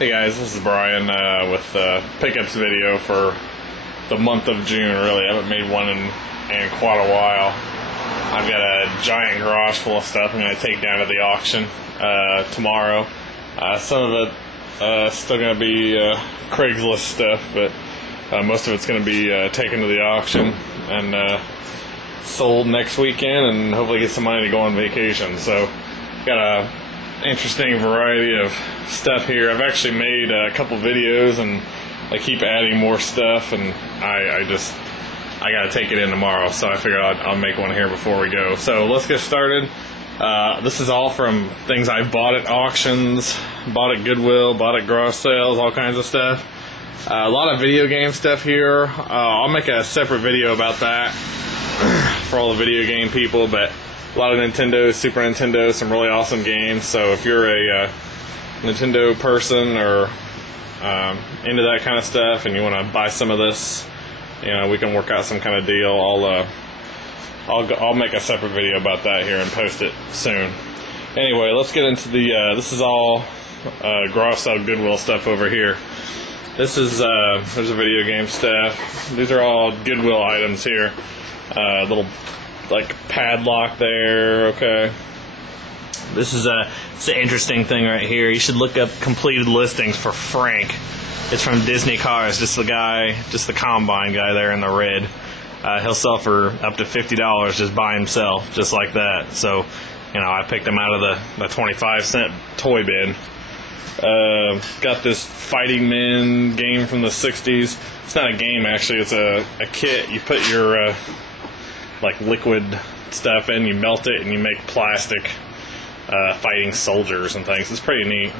Hey guys, this is Brian with the pickups video for the month of June. Really, I haven't made one in quite a while. I've got a giant garage full of stuff I'm going to take down to the auction tomorrow. Some of it still going to be Craigslist stuff, but most of it's going to be taken to the auction and sold next weekend, and hopefully get some money to go on vacation. So, got a interesting variety of stuff here. I've actually made a couple videos and I keep adding more stuff, and I gotta take it in tomorrow, so I figured I'll make one here before we go. So let's get started. This is all from things I've bought at auctions, bought at Goodwill, bought at garage sales, all kinds of stuff. A lot of video game stuff here. I'll make a separate video about that for all the video game people, but a lot of Nintendo, Super Nintendo, some really awesome games. So if you're a Nintendo person or into that kind of stuff and you want to buy some of this, you know, we can work out some kind of deal. I'll make a separate video about that here and post it soon. Anyway, let's get into the this is all garage sale Goodwill stuff over here. This is there's a video game stuff. These are all Goodwill items here. Little like padlock there. Okay, this is it's an interesting thing right here. You should look up completed listings for Frank. It's from Disney Cars. Just the combine guy there in the red. He'll sell for up to $50 just by himself, just like that. So, you know, I picked him out of the 25-cent toy bin. Got this Fighting Men game from the 60s. It's not a game, actually. It's a kit. You put your like liquid stuff in, you melt it, and you make plastic fighting soldiers and things. It's pretty neat.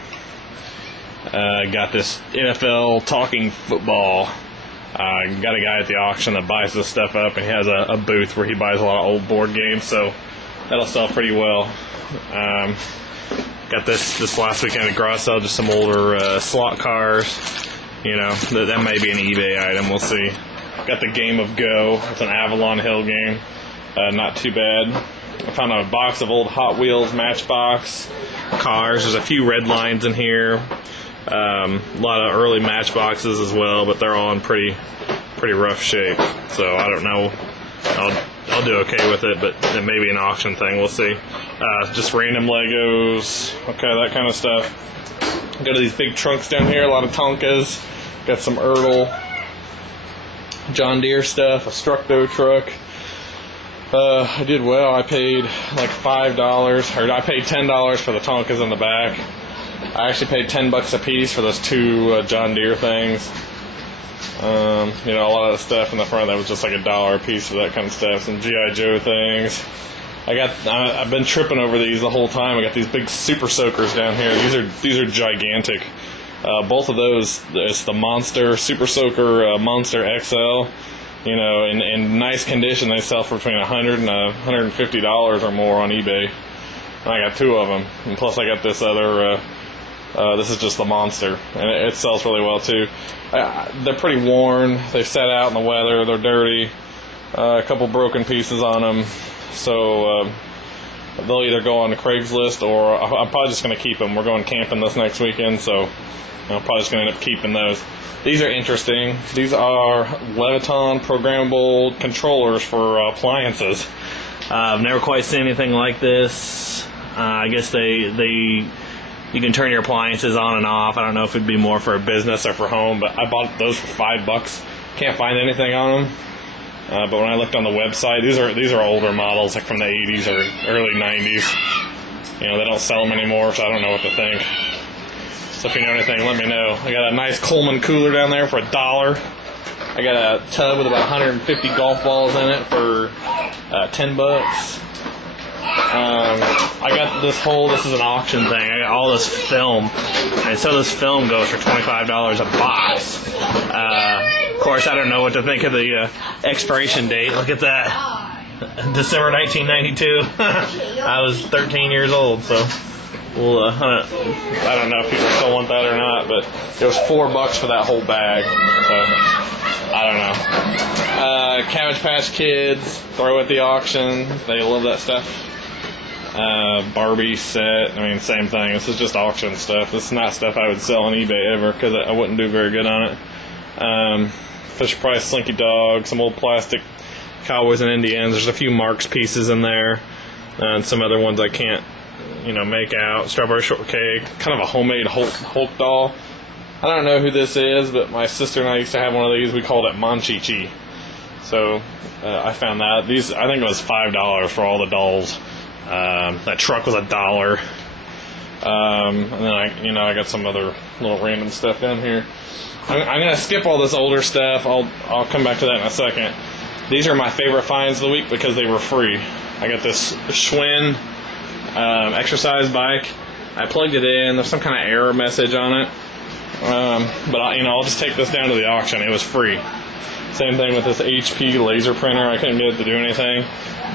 Got this NFL talking football. Got a guy at the auction that buys this stuff up, and he has a booth where he buys a lot of old board games, so that'll sell pretty well. Got this last weekend at garage sale, just some older slot cars. You know, that may be an eBay item, we'll see. Got the Game of Go. It's an Avalon Hill game. Not too bad. I found a box of old Hot Wheels Matchbox cars. There's a few red lines in here. A lot of early Matchboxes as well, but they're all in pretty rough shape. So I don't know. I'll do okay with it, but it may be an auction thing. We'll see. Just random Legos. Okay, that kind of stuff. Got these big trunks down here. A lot of Tonkas. Got some Ertl. John Deere stuff. A Structo truck. I did well. I paid like $5, or I paid $10 for the Tonkas in the back. I actually paid $10 a piece for those two John Deere things. You know, a lot of the stuff in the front that was just like $1 a piece for that kind of stuff. Some G.I. Joe things. I've been tripping over these the whole time. I got these big Super Soakers down here. These are gigantic. Both of those, it's the Monster Super Soaker Monster XL. You know, in nice condition, they sell for between $100 and $150 or more on eBay. And I got two of them, and plus I got this other. This is just the Monster, and it sells really well too. They're pretty worn. They've sat out in the weather. They're dirty. A couple broken pieces on them, so they'll either go on Craigslist, or I'm probably just going to keep them. We're going camping this next weekend, so I'm probably just going to end up keeping those. These are interesting. These are Leviton programmable controllers for appliances. I've never quite seen anything like this. I guess you can turn your appliances on and off. I don't know if it'd be more for a business or for home, but I bought those for $5. Can't find anything on them. But when I looked on the website, these are older models, like from the 80s or early 90s. You know, they don't sell them anymore, so I don't know what to think. So if you know anything, let me know. I got a nice Coleman cooler down there for $1. I got a tub with about 150 golf balls in it for $10. I got this is an auction thing. I got all this film, and so this film goes for $25 a box. Of course, I don't know what to think of the expiration date. Look at that, December 1992. I was 13 years old, so well, I don't know if people still want that or not, but it was $4 for that whole bag. So I don't know. Cabbage Patch Kids, throw at the auction. They love that stuff. Barbie set. I mean, same thing. This is just auction stuff. This is not stuff I would sell on eBay ever because I wouldn't do very good on it. Fisher Price Slinky Dog, some old plastic Cowboys and Indians. There's a few Marks pieces in there, and some other ones I can't, make out. Strawberry Shortcake, kind of a homemade Hulk doll. I don't know who this is, but my sister and I used to have one of these. We called it Monchichi. So I found that. These, I think it was $5 for all the dolls. That truck was $1. And then I got some other little random stuff down here. I'm gonna skip all this older stuff. I'll come back to that in a second. These are my favorite finds of the week because they were free. I got this Schwinn exercise bike. I plugged it in. There's some kind of error message on it. But I'll just take this down to the auction. It was free. Same thing with this HP laser printer. I couldn't get it to do anything,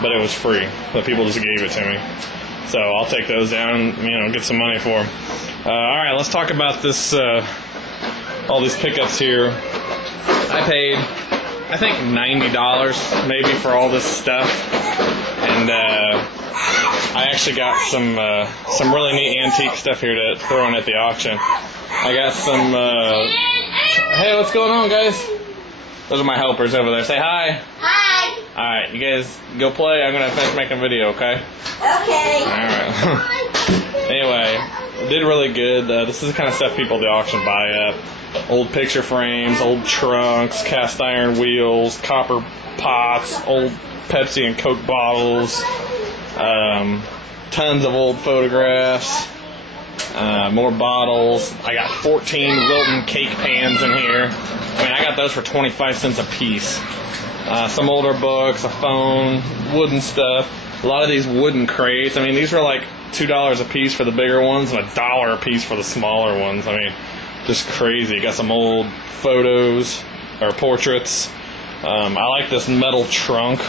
but it was free. The people just gave it to me. So I'll take those down and, get some money for them. All right, let's talk about this, all these pickups here. I paid, I think, $90 maybe for all this stuff. And I actually got some really neat antique stuff here to throw in at the auction. I got some, hey, what's going on, guys? Those are my helpers over there. Say hi. Hi. Alright, you guys go play. I'm going to finish making a video, okay? Okay. Alright. Anyway, it did really good. This is the kind of stuff people at the auction buy up. Old picture frames, old trunks, cast iron wheels, copper pots, old Pepsi and Coke bottles, tons of old photographs. More bottles. I got 14 Wilton cake pans in here. I mean, I got those for 25 cents a piece. Some older books, a phone, wooden stuff. A lot of these wooden crates. I mean, these were like $2 a piece for the bigger ones and $1 a piece for the smaller ones. I mean, just crazy. Got some old photos or portraits. I like this metal trunk.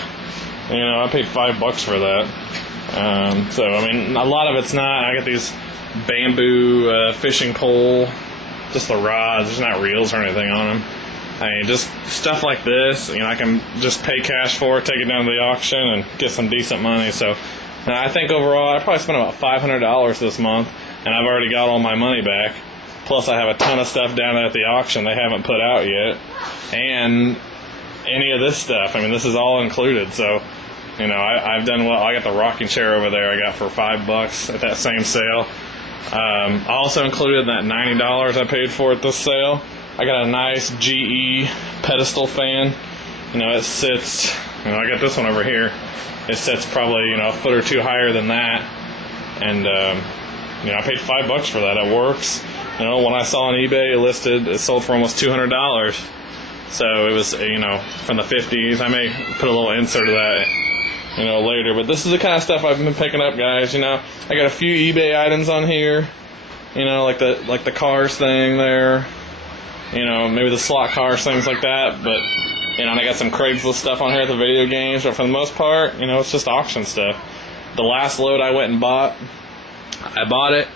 I paid $5 for that. So, I mean, a lot of it's not. I got these bamboo fishing pole, just the rods. There's not reels or anything on them. I mean, just stuff like this. I can just pay cash for it, take it down to the auction, and get some decent money. So, I think overall, I probably spent about $500 this month, and I've already got all my money back. Plus, I have a ton of stuff down at the auction they haven't put out yet, and any of this stuff. I mean, this is all included. So, I've done well. I got the rocking chair over there. I got for $5 at that same sale. I also included that $90 I paid for at this sale. I got a nice GE pedestal fan. It sits, I got this one over here. It sits probably, a foot or two higher than that. And, I paid $5 for that. It works. When I saw on eBay it sold for almost $200. So it was, from the 50s. I may put a little insert of that, later. But this is the kind of stuff I've been picking up, guys. I got a few eBay items on here. Like the cars thing there. Maybe the slot cars, things like that. But, and I got some Craigslist stuff on here, the video games. But for the most part, it's just auction stuff. The last load I went and bought, I bought it,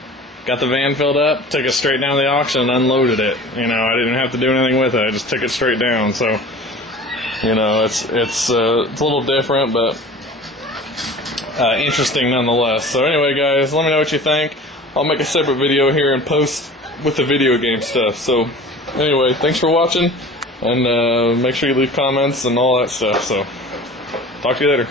got the van filled up, took it straight down to the auction and unloaded it. I didn't have to do anything with it. I just took it straight down. So, it's a little different, but interesting nonetheless. So anyway, guys, let me know what you think. I'll make a separate video here and post with the video game stuff. So anyway, thanks for watching, and make sure you leave comments and all that stuff. So talk to you later.